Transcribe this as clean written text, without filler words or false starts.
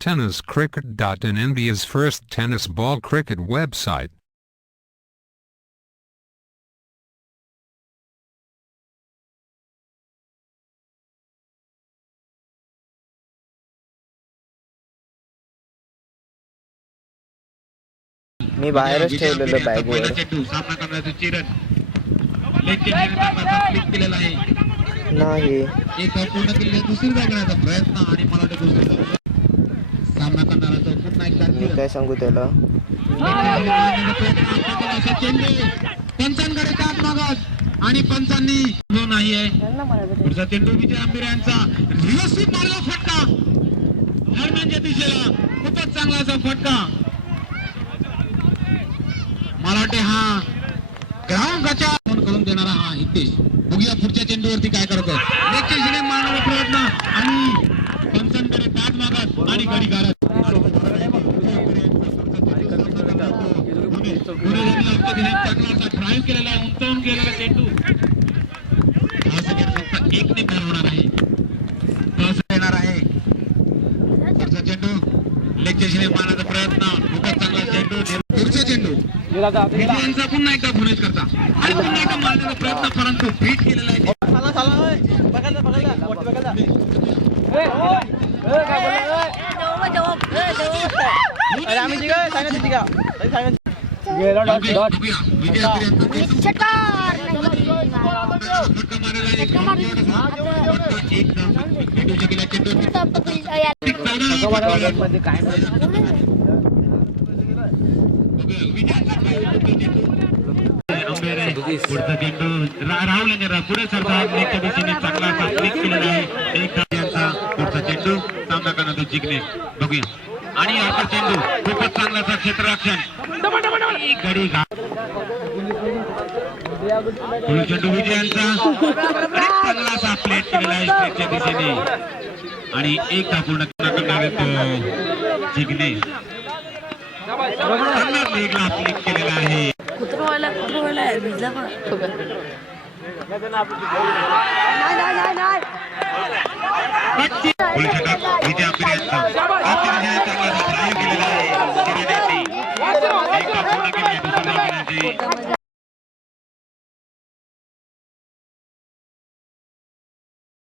Tenniscricket.in, India's first tennis ball cricket website. मी बाहेरच ठेवलेलं बॅगवर. सामना करण्याचं चिरण क्लिक केलेला आहे. नाही एक पूर्ण केलेला दुसरी करण्याचा प्रयत्न आणि मला वाटतं दुसरी सामना करणारा तो पुन्हा एक मी काय सांगू त्याला. पंचांकडे काट मागत आणि पंचांनी जो नाही आहे पुढचा चेंडू विजय आंबेरे यांचा रिव्हर्सिव मारला फटका दरम्यानच्या दिशेला खूपच चांगला असा फटका. मला वाटते हा ग्राउंड गचा करून देणारा हा हितेश. बघूया पुढच्या चेंडूवरती काय करतो. लेगच्या मारण्याचा प्रयत्न आणि पंचांकडे काट मागत आणि गडी गारत ड्राईव्ह केलेला आहे. उंचावून गेलेला चेंडू हा सगळ्यात फक्त एकने होणार आहे. येणार आहे पुढचा चेंडू लेगच्या दिशेने मारण्याचा प्रयत्न खूपच चांगला चेंडू. पुढचा चेंडू विजयांचा पुन्हा एकदा भुनेज करता आणि पुन्हा एकदा मारण्याचा प्रयत्न परंतु बीट केलेला आहे. पुढचा चेंडू राहुल पुढे सरकार लेगच्या दिशेने चांगला क्लिक केलेला आहे. एक यांचा पुढचा चेंडू सामना करण्याचा जिंकणे बघूया आणि आता चेंडू खूपच चांगला क्षेत्ररक्षण गडी पुढे चेंडू विजयांचा चांगला असा प्लेट केलेला आहे लेगच्या दिशेने आणि एक पूर्ण करणारे तो जिंकणे लेगला क्लिक केलेला आहे. विजय आंबेरे यांचा